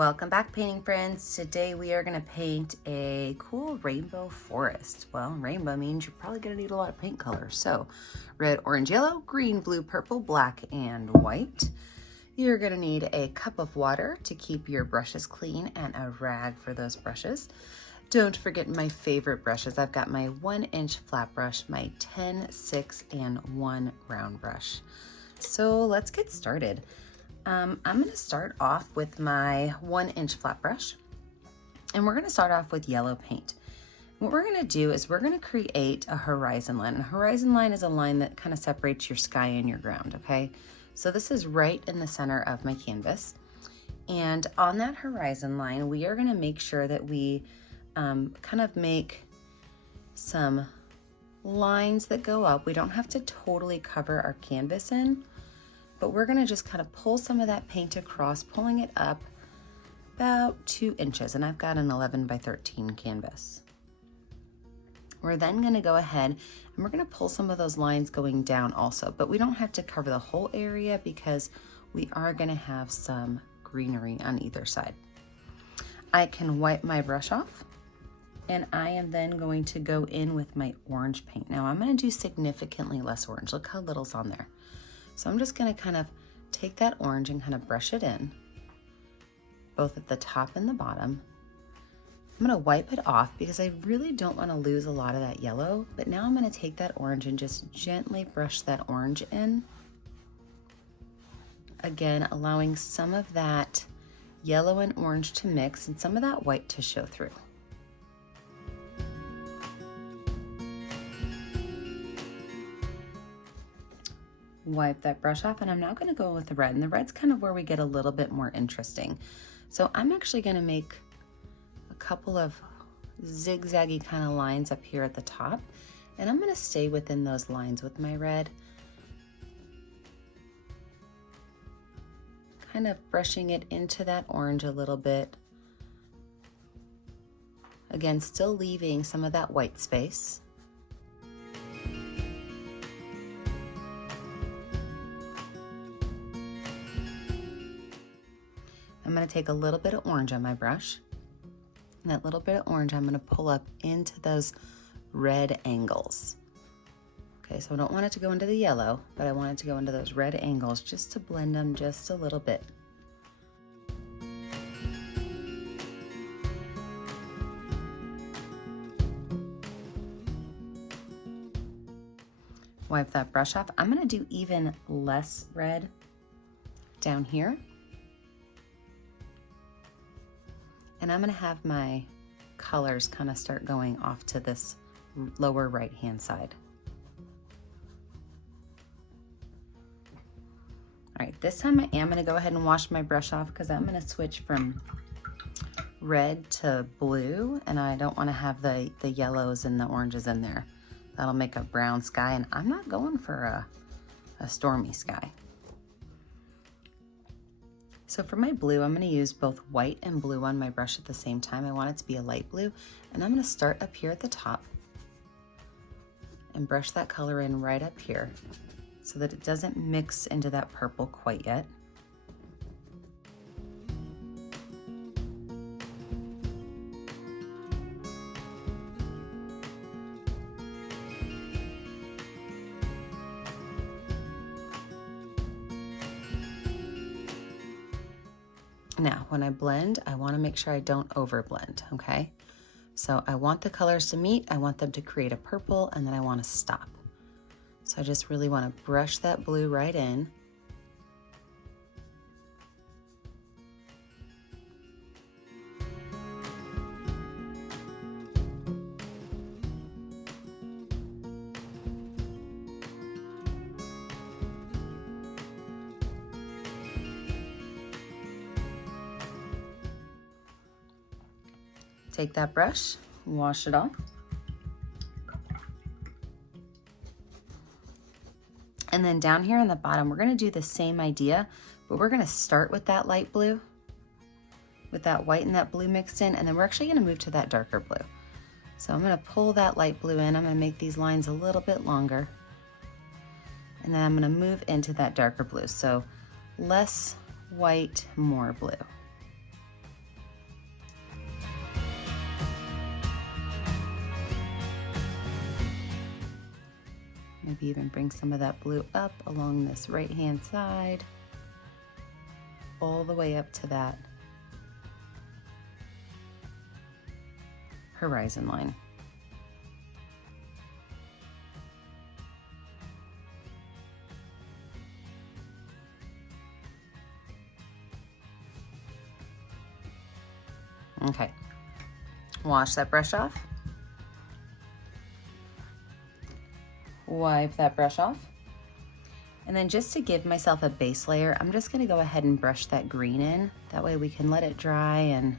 Welcome back, painting friends. Today we are going to paint a cool rainbow forest. Well, rainbow means you're probably going to need a lot of paint colors. So red, orange, yellow, green, blue, purple, black, and white. You're going to need a cup of water to keep your brushes clean and a rag for those brushes. Don't forget my favorite brushes. I've got my 1-inch flat brush, my 10, 6, and 1 round brush. So let's get started. I'm going to start off with my 1-inch flat brush, and we're going to start off with yellow paint. What we're going to do is we're going to create a horizon line. And a horizon line is a line that kind of separates your sky and your ground, okay? So this is right in the center of my canvas. And on that horizon line, we are going to make sure that we kind of make some lines that go up. We don't have to totally cover our canvas in, but we're gonna just kind of pull some of that paint across, pulling it up about 2 inches, and I've got an 11 by 13 canvas. We're then gonna go ahead and we're gonna pull some of those lines going down also, but we don't have to cover the whole area because we are gonna have some greenery on either side. I can wipe my brush off, and I am then going to go in with my orange paint. Now I'm gonna do significantly less orange. Look how little's on there. So I'm just gonna kind of take that orange and kind of brush it in, both at the top and the bottom. I'm gonna wipe it off because I really don't wanna lose a lot of that yellow, but now I'm gonna take that orange and just gently brush that orange in. Again, allowing some of that yellow and orange to mix and some of that white to show through. Wipe that brush off, and I'm now going to go with the red, and the red's kind of where we get a little bit more interesting. So I'm actually going to make a couple of zigzaggy kind of lines up here at the top, and I'm going to stay within those lines with my red, kind of brushing it into that orange a little bit. Again, still leaving some of that white space. I'm going to take a little bit of orange on my brush, and that little bit of orange I'm going to pull up into those red angles. Okay, so I don't want it to go into the yellow, but I want it to go into those red angles just to blend them just a little bit. Wipe that brush off. I'm going to do even less red down here. And I'm gonna have my colors kind of start going off to this lower right-hand side. All right, this time I am gonna go ahead and wash my brush off because I'm gonna switch from red to blue, and I don't wanna have the yellows and the oranges in there. That'll make a brown sky, and I'm not going for a stormy sky. So for my blue, I'm going to use both white and blue on my brush at the same time. I want it to be a light blue, and I'm going to start up here at the top and brush that color in right up here so that it doesn't mix into that purple quite yet. Now, when I blend, I want to make sure I don't over blend, okay? So I want the colors to meet, I want them to create a purple, and then I want to stop. So I just really want to brush that blue right in. Take that brush, wash it off. And then down here on the bottom, we're gonna do the same idea, but we're gonna start with that light blue, with that white and that blue mixed in, and then we're actually gonna move to that darker blue. So I'm gonna pull that light blue in, I'm gonna make these lines a little bit longer, and then I'm gonna move into that darker blue. So less white, more blue. Maybe even bring some of that blue up along this right-hand side, all the way up to that horizon line. Okay, wash that brush off. Wipe that brush off. And then just to give myself a base layer, I'm just gonna go ahead and brush that green in. That way we can let it dry and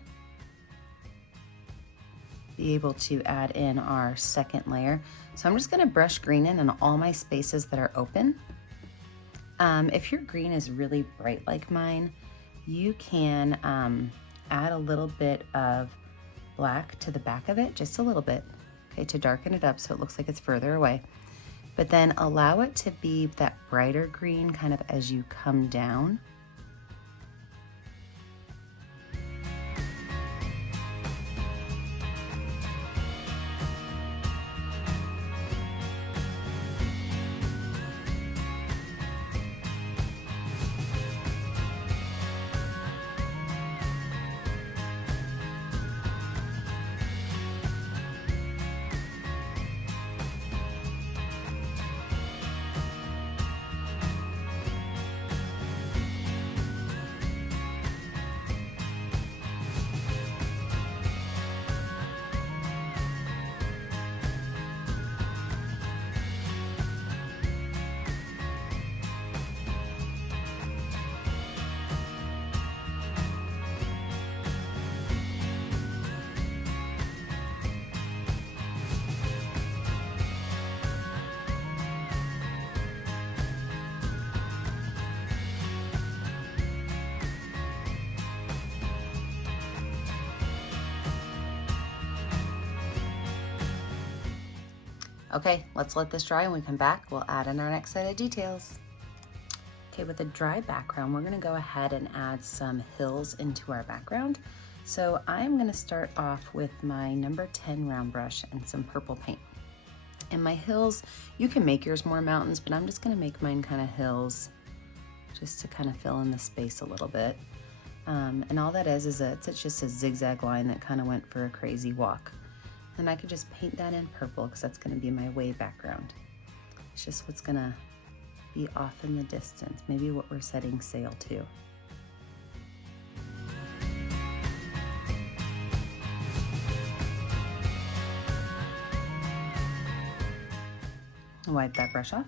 be able to add in our second layer. So I'm just gonna brush green in on all my spaces that are open. If your green is really bright like mine, you can add a little bit of black to the back of it, just a little bit, okay, to darken it up so it looks like it's further away. But then allow it to be that brighter green kind of as you come down. Okay, let's let this dry and when we come back, we'll add in our next set of details. Okay, with a dry background, we're gonna go ahead and add some hills into our background. So I'm gonna start off with my number 10 round brush and some purple paint. And my hills, you can make yours more mountains, but I'm just gonna make mine kind of hills just to kind of fill in the space a little bit. And all that is it's just a zigzag line that kind of went for a crazy walk. And I could just paint that in purple because that's gonna be my wave background. It's just what's gonna be off in the distance, maybe what we're setting sail to. Wipe that brush off.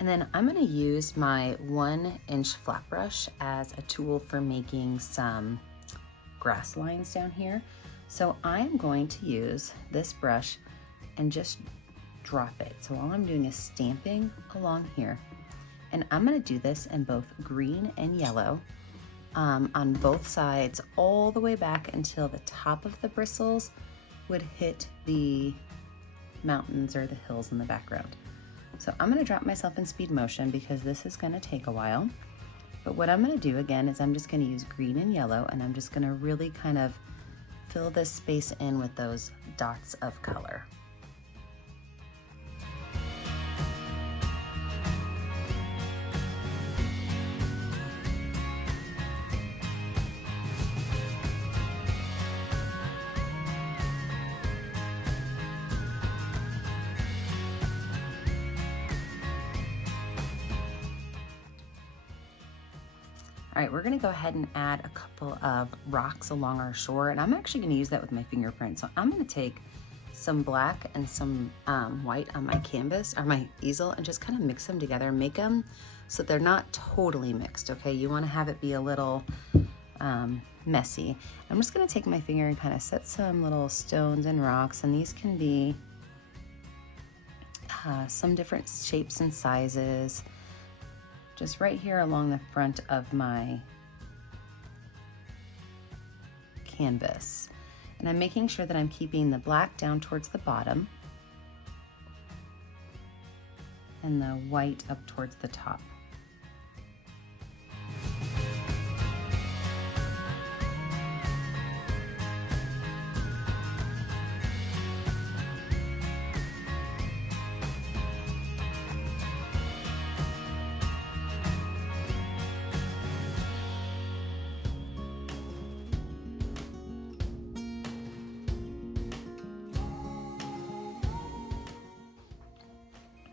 And then I'm gonna use my 1-inch flat brush as a tool for making some grass lines down here. So I'm going to use this brush and just drop it. So all I'm doing is stamping along here. And I'm gonna do this in both green and yellow on both sides, all the way back until the top of the bristles would hit the mountains or the hills in the background. So I'm gonna drop myself in speed motion because this is gonna take a while. But what I'm gonna do again is I'm just gonna use green and yellow and I'm just gonna really kind of fill this space in with those dots of color. All right, we're gonna go ahead and add a couple of rocks along our shore, and I'm actually gonna use that with my fingerprint. So I'm gonna take some black and some white on my canvas, or my easel, and just kind of mix them together, make them so they're not totally mixed, okay? You wanna have it be a little messy. I'm just gonna take my finger and kind of set some little stones and rocks, and these can be some different shapes and sizes, just right here along the front of my canvas. And I'm making sure that I'm keeping the black down towards the bottom and the white up towards the top.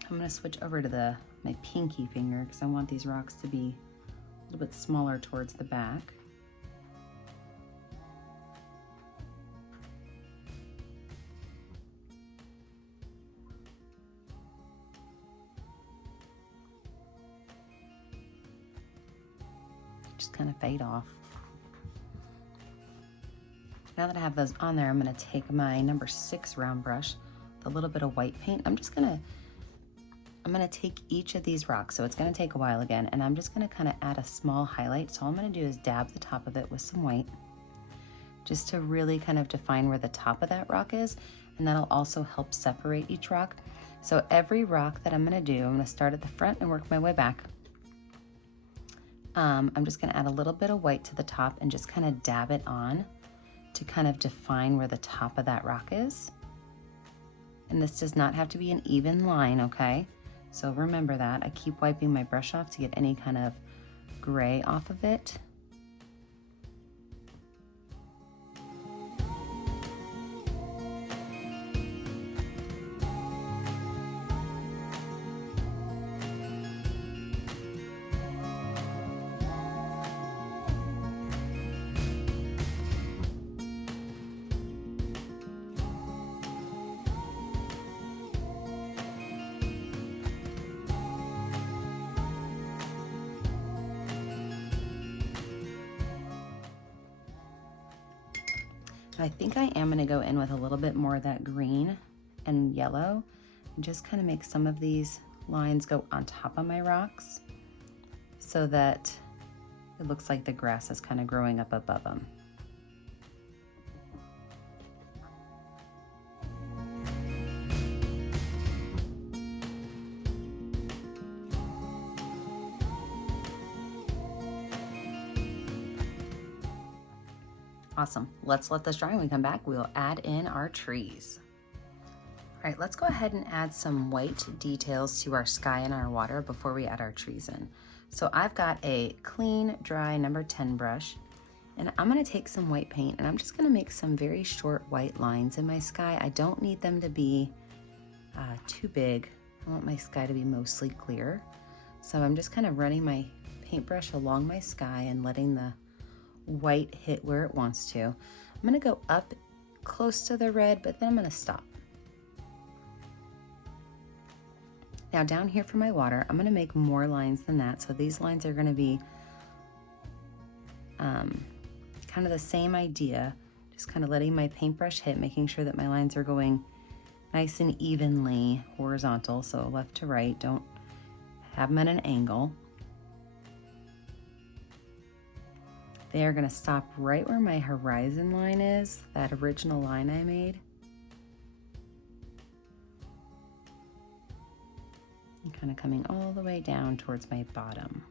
I'm gonna switch over to my pinky finger because I want these rocks to be a little bit smaller towards the back. Just kind of fade off. Now that I have those on there, I'm gonna take my number 6 round brush with a little bit of white paint. I'm gonna take each of these rocks, so it's gonna take a while again, and I'm just gonna kind of add a small highlight. So all I'm gonna do is dab the top of it with some white, just to really kind of define where the top of that rock is, and that'll also help separate each rock. So every rock that I'm gonna do, I'm gonna start at the front and work my way back. I'm just gonna add a little bit of white to the top and just kind of dab it on to kind of define where the top of that rock is. And this does not have to be an even line, okay? So remember that. I keep wiping my brush off to get any kind of gray off of it. I think I am gonna go in with a little bit more of that green and yellow and just kind of make some of these lines go on top of my rocks so that it looks like the grass is kind of growing up above them. Awesome. Let's let this dry. When we come back, we'll add in our trees. All right, let's go ahead and add some white details to our sky and our water before we add our trees in. So I've got a clean, dry number 10 brush, and I'm gonna take some white paint and I'm just gonna make some very short white lines in my sky. I don't need them to be too big. I want my sky to be mostly clear. So I'm just kind of running my paintbrush along my sky and letting the white hit where it wants to. I'm gonna go up close to the red, but then I'm gonna stop. Now down here for my water, I'm gonna make more lines than that. So these lines are gonna be kind of the same idea, just kind of letting my paintbrush hit, making sure that my lines are going nice and evenly horizontal, so left to right, don't have them at an angle. They are gonna stop right where my horizon line is, that original line I made. And kind of coming all the way down towards my bottom.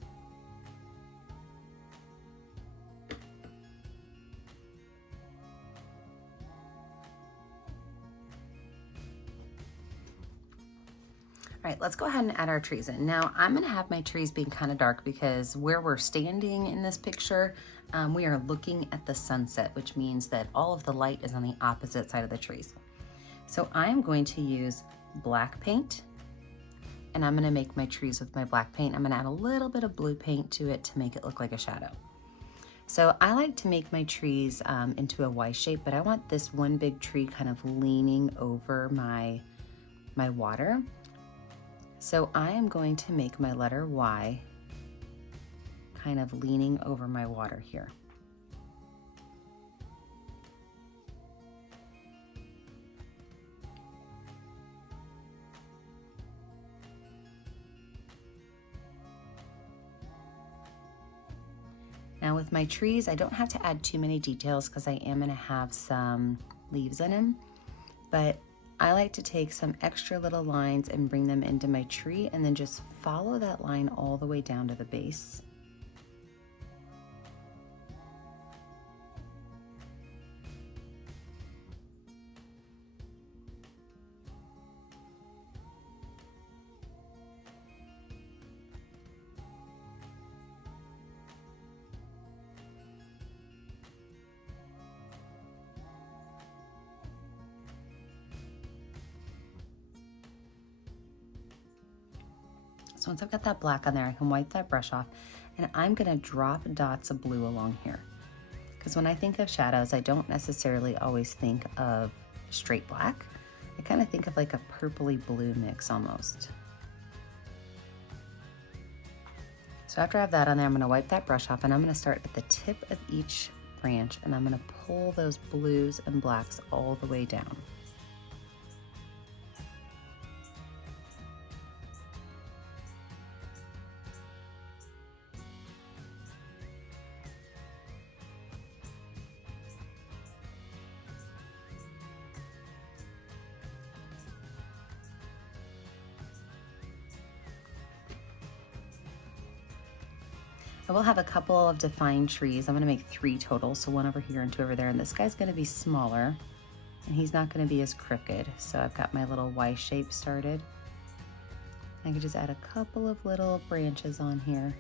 All right, let's go ahead and add our trees in. Now, I'm gonna have my trees being kind of dark because where we're standing in this picture, we are looking at the sunset, which means that all of the light is on the opposite side of the trees. So I am going to use black paint, and I'm gonna make my trees with my black paint. I'm gonna add a little bit of blue paint to it to make it look like a shadow. So I like to make my trees into a Y shape, but I want this one big tree kind of leaning over my water. So I am going to make my letter Y kind of leaning over my water here. Now with my trees, I don't have to add too many details because I am gonna have some leaves in them, but I like to take some extra little lines and bring them into my tree and then just follow that line all the way down to the base. So once I've got that black on there, I can wipe that brush off, and I'm gonna drop dots of blue along here. Because when I think of shadows, I don't necessarily always think of straight black. I kind of think of like a purpley blue mix almost. So after I have that on there, I'm gonna wipe that brush off, and I'm gonna start at the tip of each branch, and I'm gonna pull those blues and blacks all the way down. I will have a couple of defined trees. I'm gonna make 3 total, so 1 over here and 2 over there, and this guy's gonna be smaller, and he's not gonna be as crooked. So I've got my little Y shape started. I can just add a couple of little branches on here.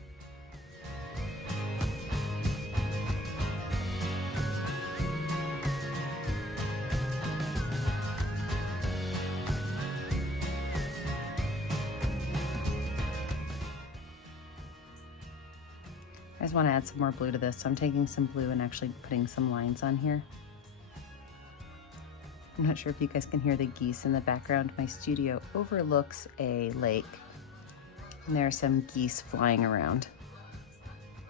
I just want to add some more blue to this, so I'm taking some blue and actually putting some lines on here. I'm not sure if you guys can hear the geese in the background. My studio overlooks a lake, and there are some geese flying around.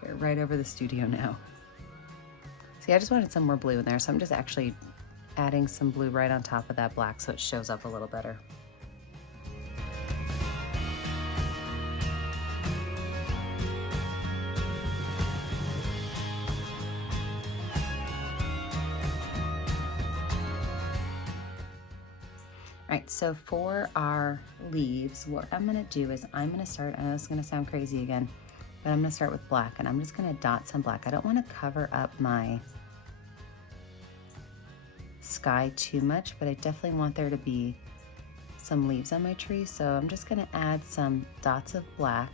They're right over the studio now. See, I just wanted some more blue in there, so I'm just actually adding some blue right on top of that black so it shows up a little better. All right, so for our leaves, what I'm gonna do is I'm gonna start, I know this is gonna sound crazy again, but I'm gonna start with black, and I'm just gonna dot some black. I don't wanna cover up my sky too much, but I definitely want there to be some leaves on my tree, so I'm just gonna add some dots of black.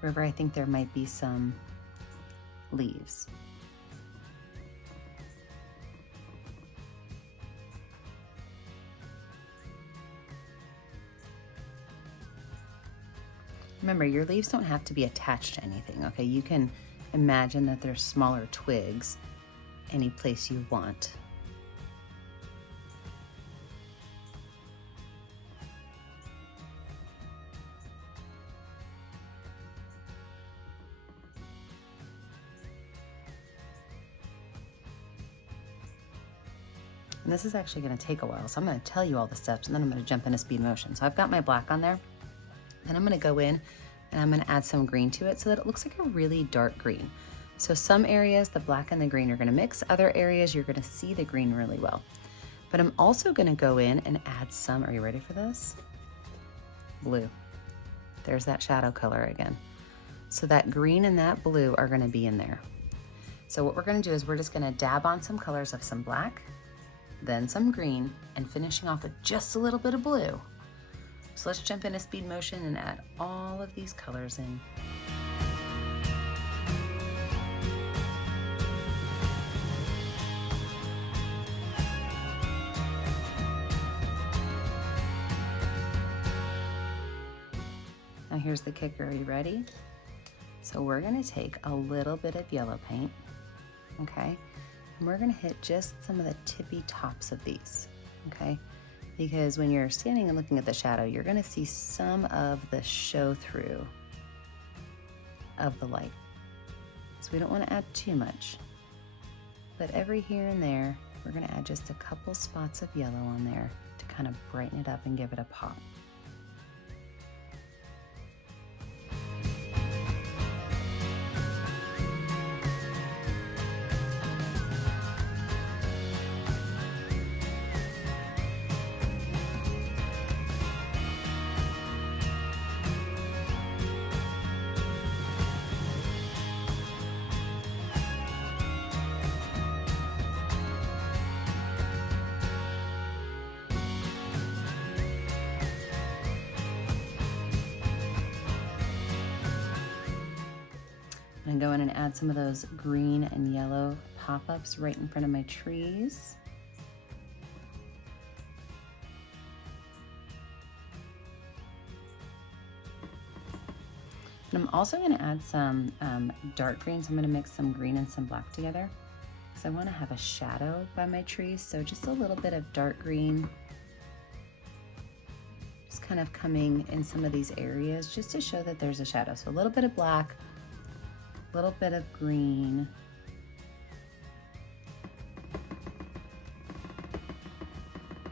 Wherever I think there might be some leaves. Remember, your leaves don't have to be attached to anything, okay? You can imagine that there's smaller twigs any place you want. And this is actually gonna take a while, so I'm gonna tell you all the steps, and then I'm gonna jump into speed motion. So I've got my black on there. Then I'm gonna go in and I'm gonna add some green to it so that it looks like a really dark green. So some areas, the black and the green are gonna mix. Other areas, you're gonna see the green really well. But I'm also gonna go in and add some, are you ready for this? Blue. There's that shadow color again. So that green and that blue are gonna be in there. So what we're gonna do is we're just gonna dab on some colors of some black, then some green, and finishing off with just a little bit of blue. So let's jump into speed motion and add all of these colors in. Now here's the kicker, are you ready? So we're gonna take a little bit of yellow paint, okay? And we're gonna hit just some of the tippy tops of these, okay? Because when you're standing and looking at the shadow, you're gonna see some of the show through of the light. So we don't wanna add too much, but every here and there, we're gonna add just a couple spots of yellow on there to kind of brighten it up and give it a pop. I'm gonna go in and add some of those green and yellow pop-ups right in front of my trees. And I'm also gonna add some dark greens. I'm gonna mix some green and some black together because I wanna have a shadow by my trees. So just a little bit of dark green, just kind of coming in some of these areas just to show that there's a shadow. So a little bit of black, a little bit of green.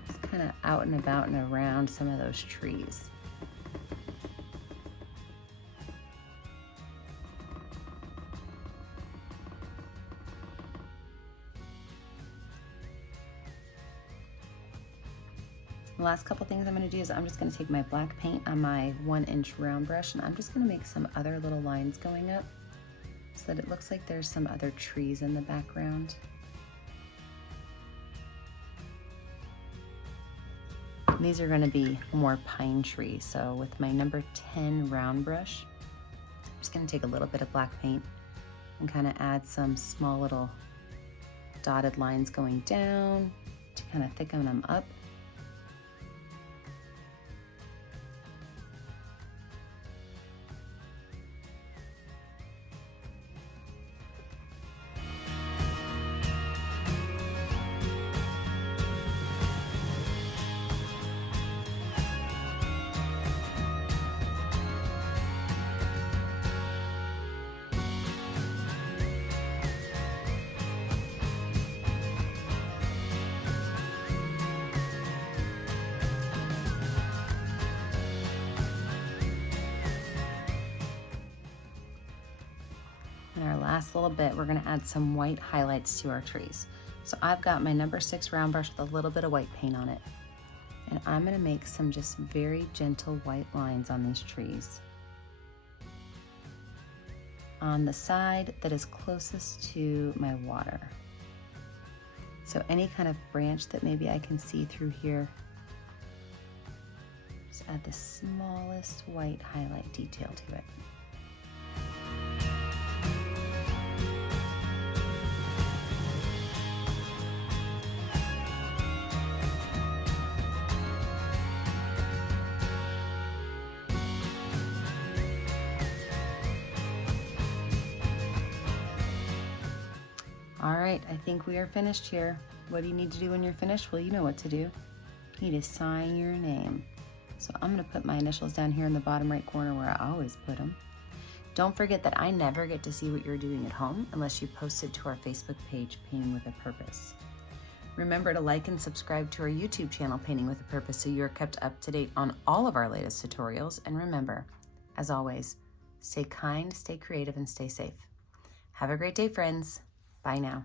Just kind of out and about and around some of those trees. The last couple things I'm going to do is I'm just going to take my black paint on my 1-inch round brush, and I'm just going to make some other little lines going up so that it looks like there's some other trees in the background. And these are going to be more pine trees. So with my number 10 round brush, I'm just going to take a little bit of black paint and kind of add some small little dotted lines going down to kind of thicken them up. And our last little bit, we're gonna add some white highlights to our trees. So I've got my number 6 round brush with a little bit of white paint on it. And I'm gonna make some just very gentle white lines on these trees. On the side that is closest to my water. So any kind of branch that maybe I can see through here, just add the smallest white highlight detail to it. All right, I think we are finished here. What do you need to do when you're finished? Well, you know what to do. You need to sign your name. So I'm gonna put my initials down here in the bottom right corner where I always put them. Don't forget that I never get to see what you're doing at home unless you post it to our Facebook page, Painting with a Purpose. Remember to like and subscribe to our YouTube channel, Painting with a Purpose, so you're kept up to date on all of our latest tutorials. And remember, as always, stay kind, stay creative, and stay safe. Have a great day, friends. Bye now.